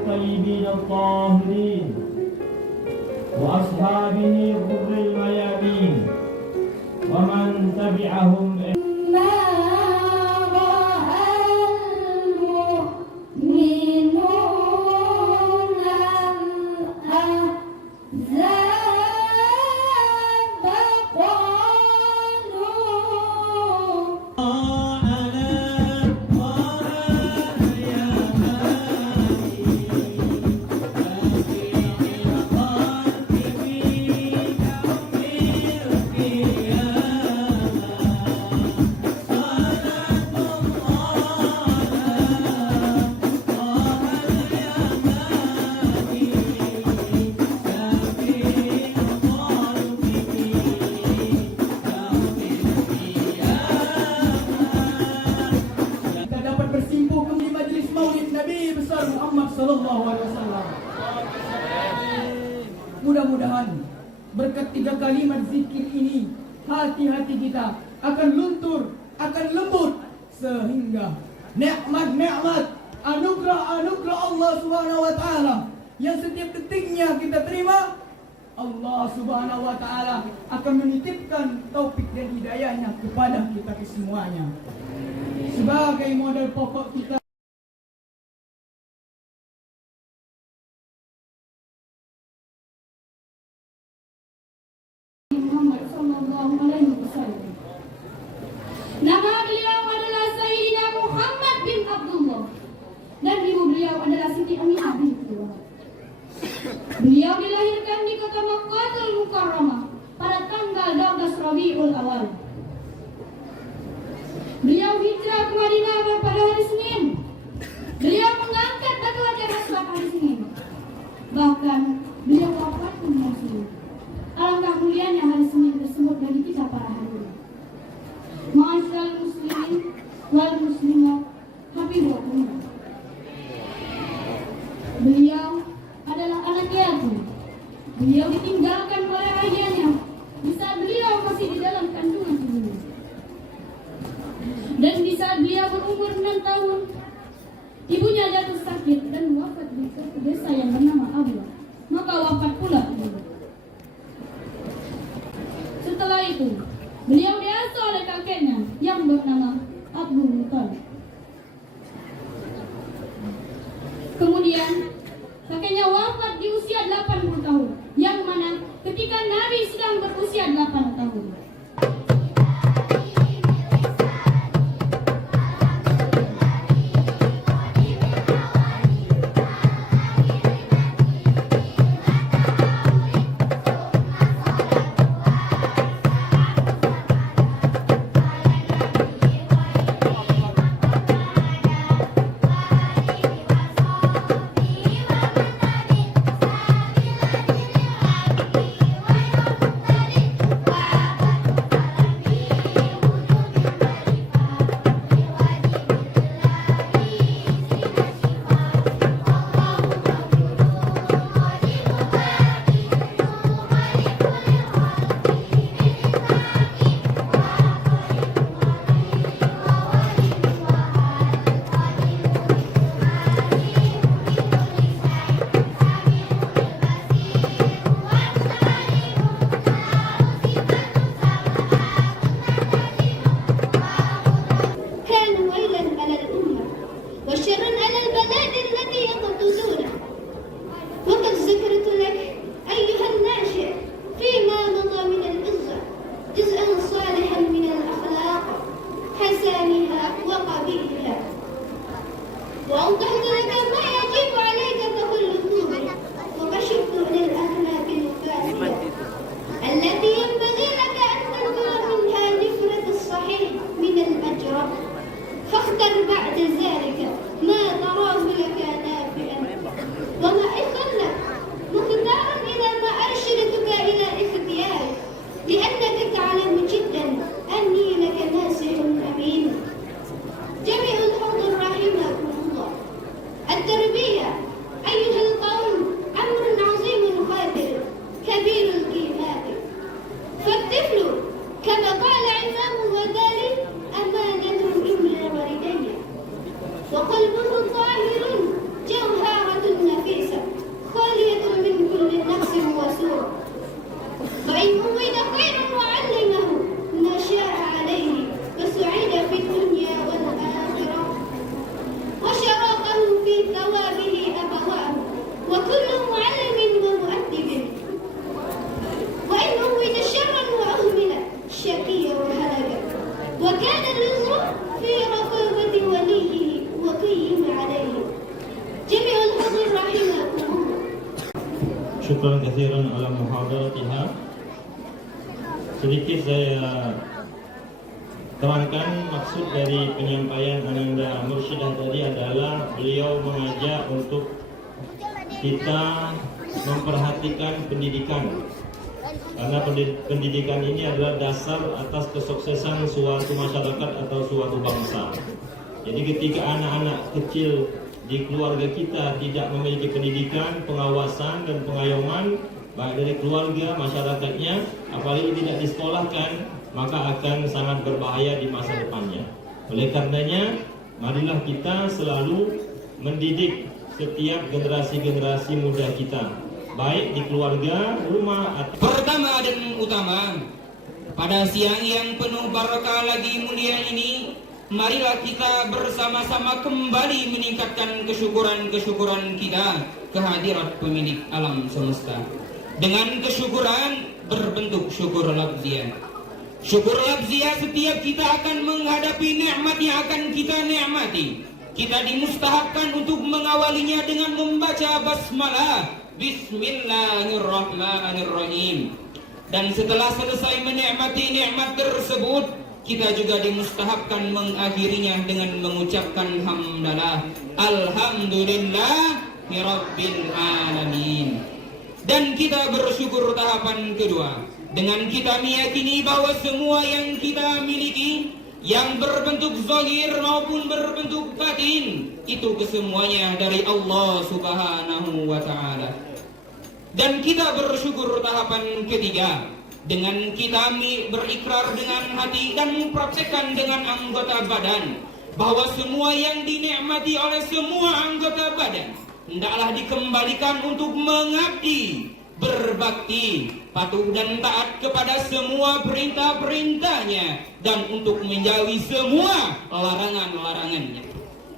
الطيبين الطاهرين وأصحابه غر الميامين ومن تبعهم Mudah-mudahan berkat 3 kalimat zikir ini hati-hati kita akan luntur, akan lembut, sehingga nikmat-nikmat anugerah-anugerah Allah Subhanahu wa taala yang setiap detiknya kita terima, Allah Subhanahu wa taala akan menitipkan taufik dan hidayahnya kepada kita kesemuanya. Sebagai modal pokok kita Nama beliau adalah Sayyidina Muhammad bin Abdullah dan ibu beliau adalah Siti Aminah binti Wahab. Beliau dilahirkan di kota Makkahul Mukarramah pada tanggal 12 Rabiul Awal. Beliau hijrah ke Madinah pada hari Senin. Beliau mengangkat batu hajar aswad hari Senin. Bahkan beliau wafat pun hari Senin. Alangkah mulianya hari Senin tersebut bagi kita para hadirin. Ma'asyiral muslimin wal muslimat, habibakumullah. Beliau adalah anak yatim. Beliau ditinggalkan oleh ayahnya di saat beliau masih di dalam kandungan ibunya. Dan di saat beliau berumur 6 tahun, ibunya jatuh sakit dan wafat di suatu desa yang bernama Abla. Maka wafat pula ibunya. Setelah itu, beliau diasuh oleh kakeknya yang bernama Abdul Muthalib. Kemudian, kakeknya wafat di usia 80 tahun, yang mana ketika Nabi sedang berusia 8 tahun. syukran katsiran ala muhadaratiha. Sedikit saya terangkan maksud dari penyampaian Ananda Mursyidah tadi adalah beliau mengajak untuk kita memperhatikan pendidikan, karena pendidikan ini adalah dasar atas kesuksesan suatu masyarakat atau suatu bangsa. Jadi ketika anak-anak kecil di keluarga kita tidak memiliki pendidikan, pengawasan dan pengayoman baik dari keluarga, masyarakatnya, apalagi tidak disekolahkan, maka akan sangat berbahaya di masa depannya. Oleh karenanya, marilah kita selalu mendidik setiap generasi-generasi muda kita, baik di keluarga, rumah, atau... Pertama dan utama, pada siang yang penuh barakah lagi mulia ini, marilah kita bersama-sama kembali meningkatkan kesyukuran kita kehadirat pemilik alam semesta. Dengan kesyukuran berbentuk syukur lafziah. Syukur lafziah setiap kita akan menghadapi nikmat yang akan kita nikmati. Kita dimustahabkan untuk mengawalinya dengan membaca basmalah, Bismillahirrahmanirrahim. Dan setelah selesai menikmati nikmat tersebut, kita juga dimustahabkan mengakhirinya dengan mengucapkan hamdalah, Alhamdulillahirabbil alamin. Dan kita bersyukur tahapan kedua, dengan kita meyakini bahwa semua yang kita miliki, yang berbentuk zahir maupun berbentuk batin, itu kesemuanya dari Allah Subhanahu wa ta'ala. Dan kita bersyukur tahapan ketiga, dengan kita berikrar dengan hati dan mempraktekkan dengan anggota badan, bahwa semua yang dinikmati oleh semua anggota badan hendaklah dikembalikan untuk mengabdi, berbakti, patuh dan taat kepada semua perintah-perintahnya, dan untuk menjauhi semua larangan-larangannya.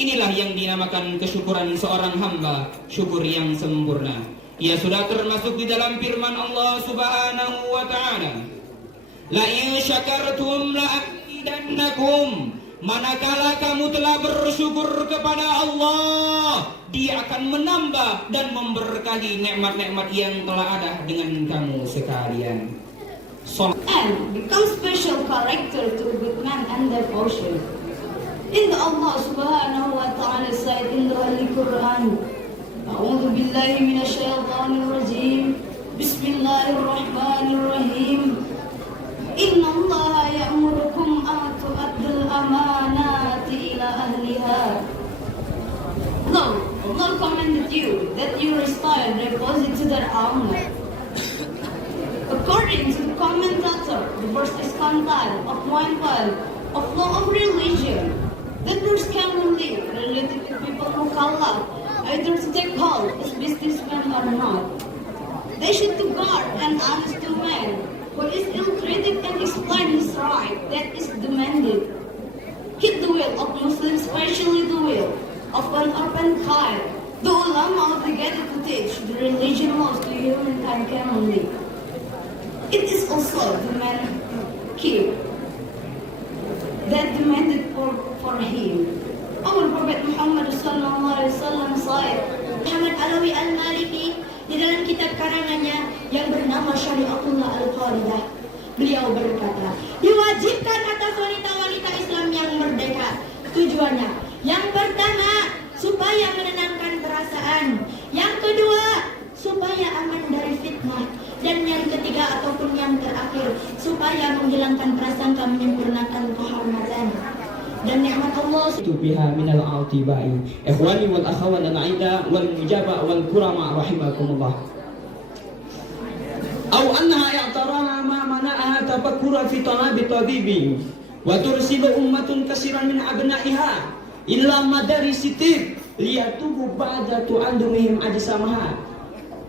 Inilah yang dinamakan kesyukuran seorang hamba, syukur yang sempurna. Ia sudah termasuk di dalam firman Allah Subhanahu wa ta'ala, La in syakartum la azidannakum. Manakala kamu telah bersyukur kepada Allah, Dia akan menambah dan memberkahi nikmat-nikmat yang telah ada dengan kamu sekalian. And become special character to good man and devotion. In the Allah Subhanahu wa ta'ala said in the Holy Quran, A'udhu billahi minasyaitanir rajim. Bismillahirrahmanirrahim. Inna Allah ya'murukum an tu'addul amanati ila ahliha. No, Allah commanded you that you restore deposit to their owner. According to the commentator, the verse is content of one part of law of religion. That verse can only related to people who call either to take hold as businessmen or not. They should to guard an honest man who is ill-treated and explain his right that is demanded. Keep the will of Muslims, especially the will of an open kind. The ulama obligated to teach the religion laws to humankind commonly. It is also demanded keep that demanded for him. Our Prophet Muhammad sallallahu alaihi wasallam said, Muhammad Alawi Al-Maliki di dalam kitab karangannya yang bernama Syariatullah Al-Qaridah, beliau berkata, diwajibkan atas wanita-wanita Islam yang merdeka. Tujuannya, yang pertama, supaya menenangkan perasaan. Yang kedua, supaya aman dari fitnah. Dan yang ketiga ataupun yang terakhir, supaya menghilangkan prasangka, menyempurnakan kehormatan dan nikmat Allah. Itu biha minal atibai. Ikhwani wal akhwat al-aida wal mujaba wal kurama rahimakumullah. Aw annaha i'taraha ma mana'aha tafakkura fi talabi tabibi wa tursilu ummatun katsiran min abna'iha illa madarisi tib liyatubu ba'da tu'allumihim ajsamaha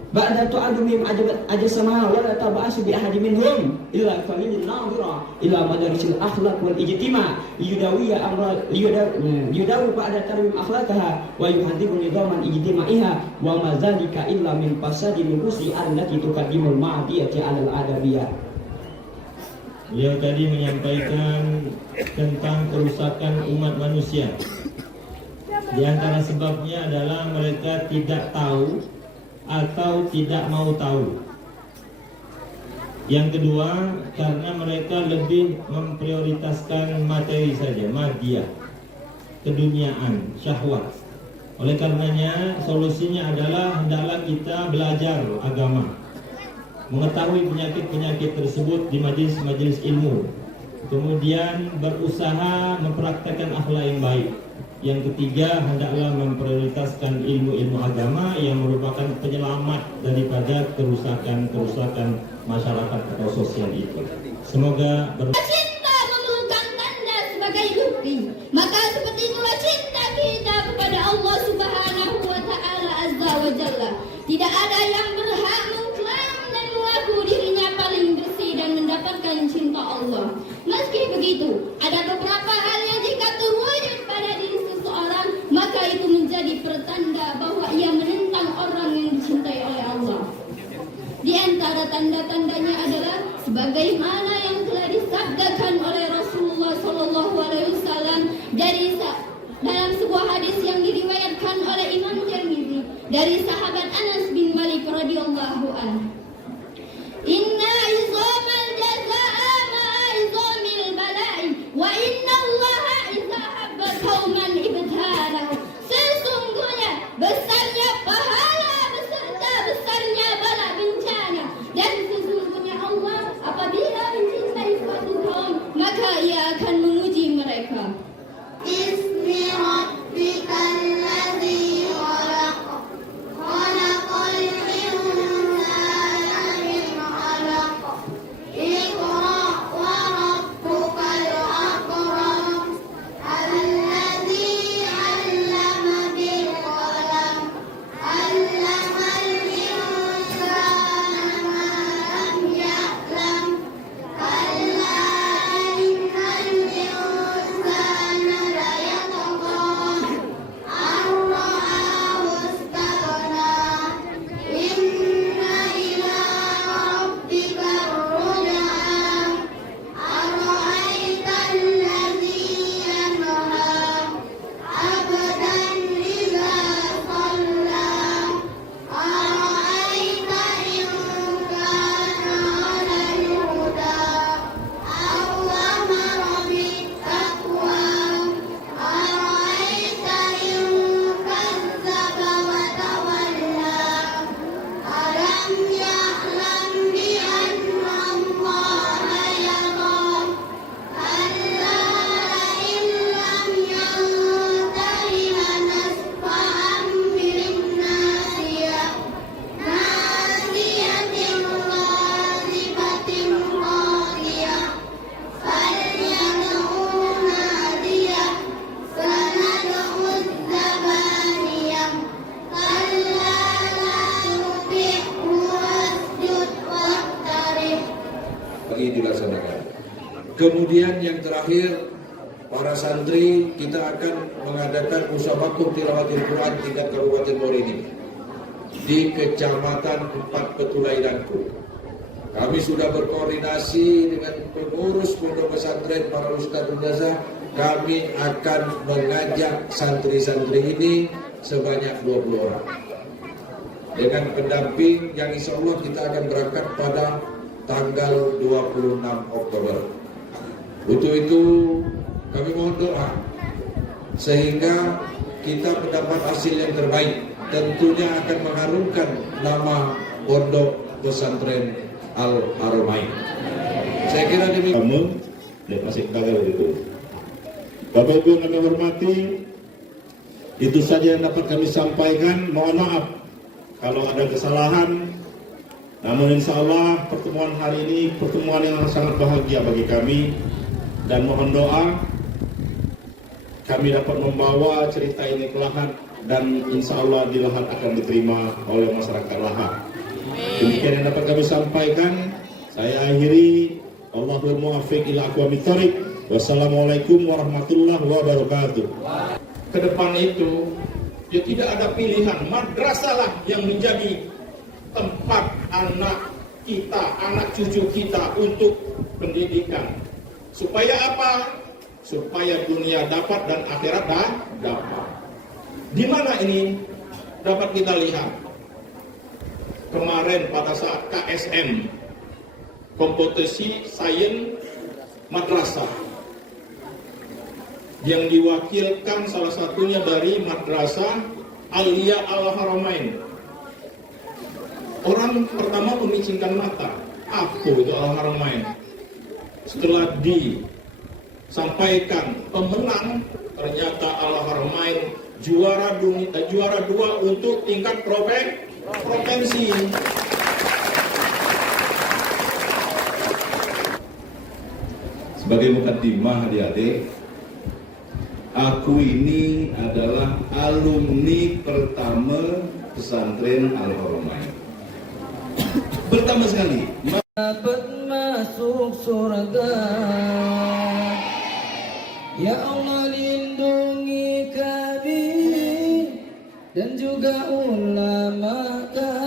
ba'da tu'allumihim ajsamaha wa la tab'asu bi ahadin minhum illa qalilun nadhira ila madarisil akhlaq wal ijtima yudawiya amra yudawu ba'da tarwim akhlaqaha wa yuhadibu nidaman ijtimaiha wa ma dzalika illa min fasadi nufusi allati tuqaddimul ma'diyati 'alal adabiyah. Beliau tadi menyampaikan tentang kerusakan umat manusia. Di antara sebabnya adalah mereka tidak tahu atau tidak mau tahu. Yang kedua, karena mereka lebih memprioritaskan materi saja, madiyah, keduniaan, syahwat. Oleh karenanya, solusinya adalah hendaklah kita belajar agama, mengetahui penyakit-penyakit tersebut di majelis-majelis ilmu, kemudian berusaha mempraktekkan akhlak yang baik. Yang ketiga, hendaklah memprioritaskan ilmu-ilmu agama yang merupakan penyelamat daripada kerusakan-kerusakan masyarakat atau sosial itu. Semoga Cinta memerlukan tanda sebagai bukti. Maka seperti itulah cinta kita kepada Allah Subhanahu wa Ta'ala Azza wa Jalla. Tidak ada yang berhak mengklaim dan mengaku dirinya paling bersih dan mendapatkan cinta Allah. Meski begitu, ada beberapa hal yang jika terwujud pada diri seseorang, maka itu menjadi pertanda bahwa ia menentang orang yang dicintai oleh Allah. Di antara tanda-tandanya adalah sebagaimana yang telah disabdakan oleh Rasulullah SAW dalam sebuah hadis yang diriwayatkan oleh Imam Tirmidzi dari sahabat Anas bin Malik radhiyallahu anhu. Inna izamal jazaa'a ma'a izamil bala'i wa inna Allaha idza habba qauman ibtalahu. Sesungguhnya besarnya pahala beserta besarnya bala bencana, dan sesungguhnya Allah apabila mencintai suatu kaum maka ia akan menguji mereka. Bismi rabbikal ladzi khalaq, khalaqal insana min 'alaq, iqra wa rabbukal akram, alladzi 'allama bil qalam, 'allamal insana ma lam ya'lam, kalla innal insana layatgha an ra'ahu istaghna, inna ila rabbika ar-ruj'a, ara'aita alladhi yanha 'abdan idza shalla, ara'aita in kana 'alal huda aw amara bit-taqwa, ara'aita in kazzaba wa tawalla, alam ya'lam bi anna Allaha yara, kalla in lam yantahi lanasfa'an bin-nasiyah, nasiyatin ghazibatin qadiyah, falyad'u nadiyah, sanad'u az-zabaniyah, kalla la tuti'hu wasjud waqtarib. Pagi dilaksanakan. Kemudian yang terakhir, para santri kita akan mengadakan musabaqah tilawatil Quran tingkat Kabupaten Morini di Kecamatan 4 Petulairanku. Kami sudah berkoordinasi dengan pengurus pondok pesantren para ustadz ijazah. Kami akan mengajak santri-santri ini sebanyak 20 orang dengan pendamping yang insya Allah kita akan berangkat pada tanggal 26 Oktober. Untuk itu kami mohon doa sehingga kita mendapat hasil yang terbaik, tentunya akan mengharumkan nama pondok pesantren Al-Haramain. Saya kira demikian. Kamu dan masih kagak itu. Bapak Ibu yang kami hormati, itu saja yang dapat kami sampaikan. Mohon maaf kalau ada kesalahan. Namun insya Allah pertemuan hari ini pertemuan yang sangat bahagia bagi kami, dan mohon doa kami dapat membawa cerita ini ke Lahat, dan insya Allah di Lahat akan diterima oleh masyarakat Lahat. Demikian yang dapat kami sampaikan. Saya akhiri. Allahumma muwaffiq ila aqwamit thoriq. Wassalamualaikum warahmatullahi wabarakatuh. Ke depan itu ya tidak ada pilihan, madrasah lah yang menjadi tempat anak kita, anak cucu kita untuk pendidikan. Supaya apa? Supaya dunia dapat dan akhirat dapat. Di mana ini dapat kita lihat? kemarin pada saat KSM, kompetisi sains madrasah, yang diwakilkan salah satunya dari Madrasah Aliyah Al-Haramain. Orang pertama memicingkan mata, apa itu Al-Haramain? Setelah disampaikan pemenang, ternyata Al-Haramain juara dua untuk tingkat provinsi. Sebagai mukaddimah adik-adik, aku ini adalah alumni pertama pesantren Al-Haramain. Pertama sekali dapat masuk surga. Ya Allah, lindungi kami dan juga ulama kami.